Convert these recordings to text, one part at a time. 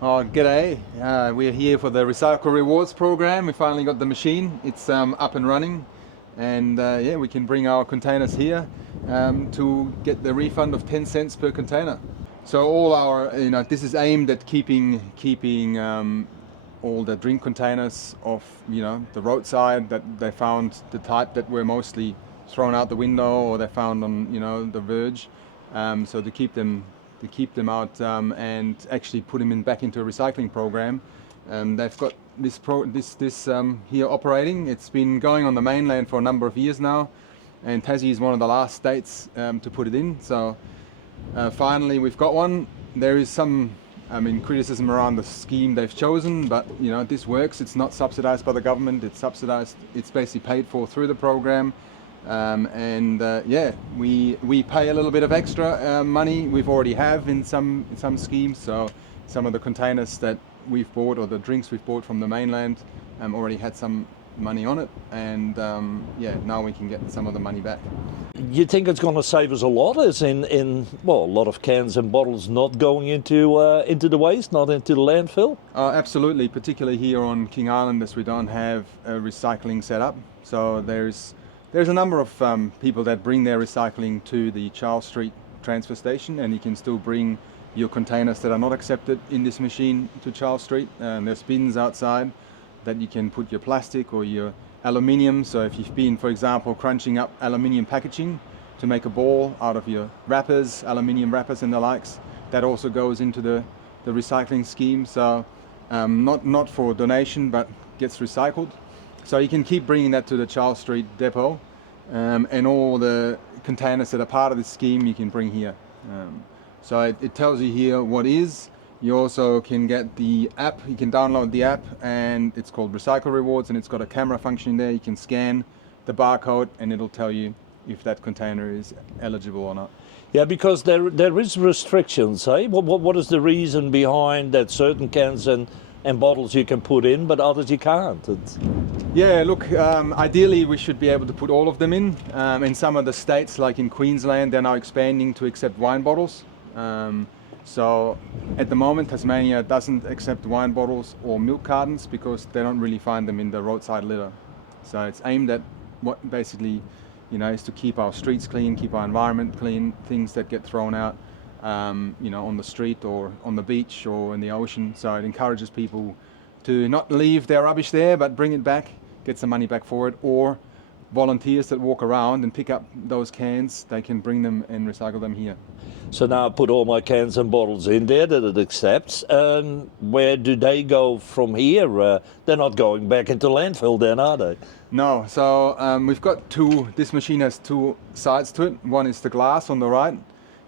Oh, g'day. We're here for the Recycle Rewards program. We finally got the machine. It's up and running. And yeah, we can bring our containers here to get the refund of 10 cents per container. So all our, this is aimed at keeping all the drink containers off, the roadside that they found, the type that were mostly thrown out the window or they found on, the verge. So to keep them out and actually put them back into a recycling program. They've got this here operating. It's been going on the mainland for a number of years now, and Tassie is one of the last states to put it in. So finally we've got one. There is some criticism around the scheme they've chosen, but this works. It's not subsidized by the government. It's subsidized. It's basically paid for through the program. Yeah, we pay a little bit of extra money. We've already have in some schemes. So some of the containers that we've bought or the drinks we've bought from the mainland already had some money on it, and yeah, now we can get some of the money back. You think it's going to save us a lot, as in a lot of cans and bottles not going into the waste, not into the landfill? Absolutely, particularly here on King Island, as we don't have a recycling set up. So there's a number of people that bring their recycling to the Charles Street transfer station, and you can still bring your containers that are not accepted in this machine to Charles Street. And there's bins outside that you can put your plastic or your aluminium. So if you've been, for example, crunching up aluminium packaging to make a ball out of your wrappers, aluminium wrappers and the likes, that also goes into the recycling scheme. So not for donation, but gets recycled. So you can keep bringing that to the Charles Street depot, and all the containers that are part of this scheme you can bring here. So it tells you here what is. You also can get the app. You can download the app, and it's called Recycle Rewards, and it's got a camera function in there. You can scan the barcode, and it'll tell you if that container is eligible or not. Yeah, because there is restrictions, eh? What is the reason behind that certain cans and bottles you can put in, but others you can't? Yeah, look, ideally we should be able to put all of them in. In some of the states, like in Queensland, they're now expanding to accept wine bottles. So at the moment, Tasmania doesn't accept wine bottles or milk cartons because they don't really find them in the roadside litter. So it's aimed at what basically, is to keep our streets clean, keep our environment clean, things that get thrown out, on the street or on the beach or in the ocean. So it encourages people to not leave their rubbish there, but bring it back, get some money back for it, or volunteers that walk around and pick up those cans, they can bring them and recycle them here. So now I put all my cans and bottles in there that it accepts. Where do they go from here? They're not going back into landfill then, are they? No, so we've got this machine has two sides to it. One is the glass on the right,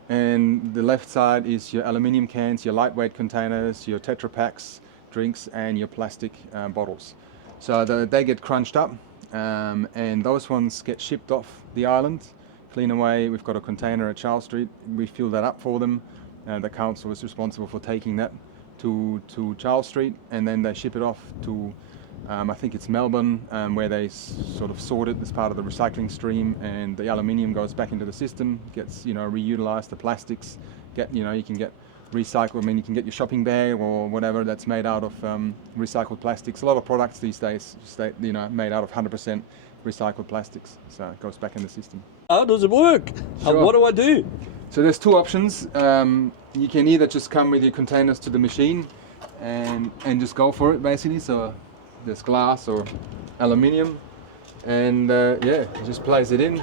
and the left side is your aluminium cans, your lightweight containers, your Tetra Paks, drinks, and your plastic bottles. So they get crunched up, and those ones get shipped off the island, clean away. We've got a container at Charles Street. We fill that up for them. The council is responsible for taking that to Charles Street, and then they ship it off to I think it's Melbourne, where they sort of sort it as part of the recycling stream, and the aluminium goes back into the system, gets reutilized. The plastics you can get recycled. I mean, you can get your shopping bag or whatever that's made out of recycled plastics. A lot of products these days made out of 100% recycled plastics, so it goes back in the system. How does it work? Sure. What do I do? So there's two options. You can either just come with your containers to the machine and just go for it, basically. So there's glass or aluminium, and yeah, just place it in.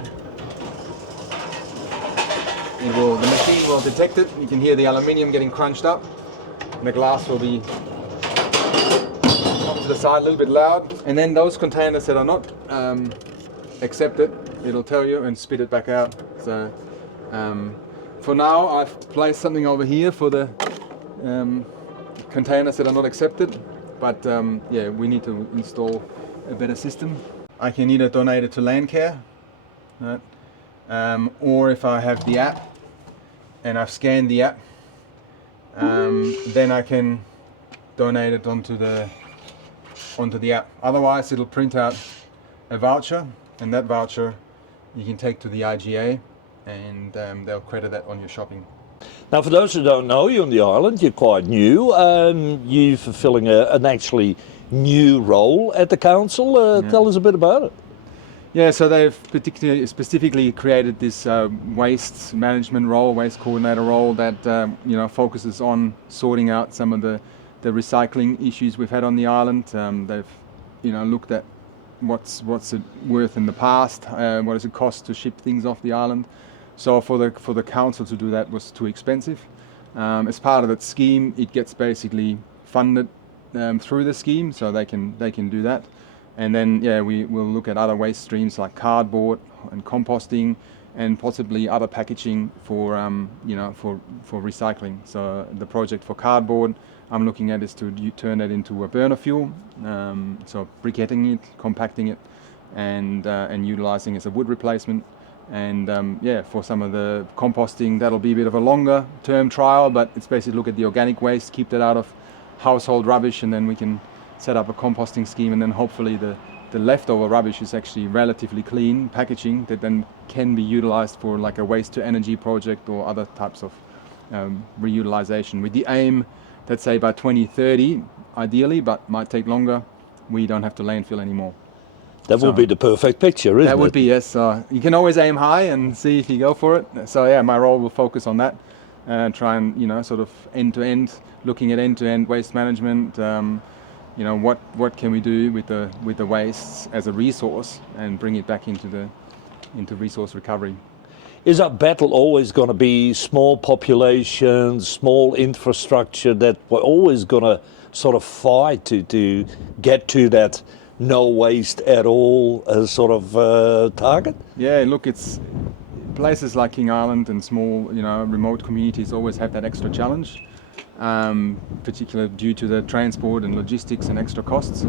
The machine will detect it. You can hear the aluminium getting crunched up, and the glass will be off to the side, a little bit loud. And then those containers that are not accepted, it'll tell you and spit it back out. So for now, I've placed something over here for the containers that are not accepted. But yeah, we need to install a better system. I can either donate it to Landcare, right? Or if I have the app and I've scanned the app, then I can donate it onto the app. Otherwise, it'll print out a voucher, and that voucher you can take to the IGA, and they'll credit that on your shopping. Now, for those who don't know you on the island, you're quite new. You're fulfilling an actually new role at the council. Tell us a bit about it. Yeah, so they've specifically created this waste management role, waste coordinator role that focuses on sorting out some of the recycling issues we've had on the island. They've looked at what's it worth in the past, what does it cost to ship things off the island. So for the council to do that was too expensive. As part of that scheme, it gets basically funded through the scheme, so they can do that. And then we will look at other waste streams like cardboard and composting, and possibly other packaging for recycling. So the project for cardboard I'm looking at is to turn it into a burner fuel, so briquetting it, compacting it, and utilizing as a wood replacement. And for some of the composting, that'll be a bit of a longer term trial, but it's basically look at the organic waste, keep that out of household rubbish, and then we can set up a composting scheme, and then hopefully the leftover rubbish is actually relatively clean packaging that then can be utilized for like a waste to energy project or other types of reutilization, with the aim that, say, by 2030 ideally, but might take longer, we don't have to landfill anymore. That would be the perfect picture, isn't it? That would be, yes. You can always aim high and see if you go for it. So yeah, my role will focus on that, try and sort of end to end, looking at end to end waste management. What can we do with the wastes as a resource and bring it back into resource recovery. Is our battle always going to be small populations, small infrastructure, that we're always going to sort of fight to get to that no waste at all as sort of target? Yeah, look, it's places like King Island and small, remote communities always have that extra challenge, particularly due to the transport and logistics and extra costs.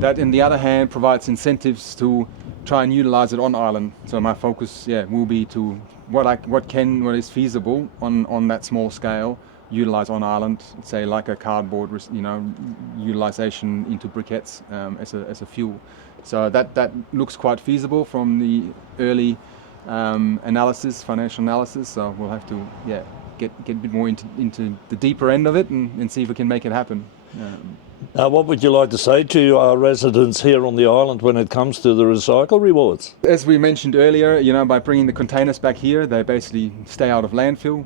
That, on the other hand, provides incentives to try and utilize it on island. So my focus, will be to what is feasible on that small scale, utilize on island, say like a cardboard, utilization into briquettes as a fuel. So that looks quite feasible from the early financial analysis. So we'll have to get a bit more into the deeper end of it and see if we can make it happen. Now, what would you like to say to our residents here on the island when it comes to the recycle rewards? As we mentioned earlier, by bringing the containers back here, they basically stay out of landfill.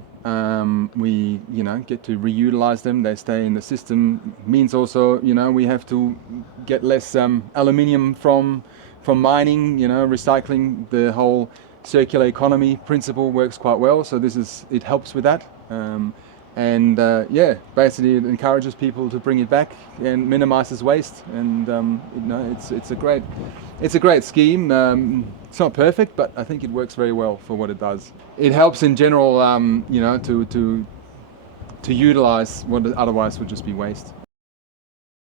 We, get to reutilize them. They stay in the system. Means also, we have to get less aluminium from mining. Recycling, the whole circular economy principle works quite well. So it helps with that. Basically it encourages people to bring it back and minimizes waste. And it's a great scheme. It's not perfect, but I think it works very well for what it does. It helps in general, to utilize what otherwise would just be waste.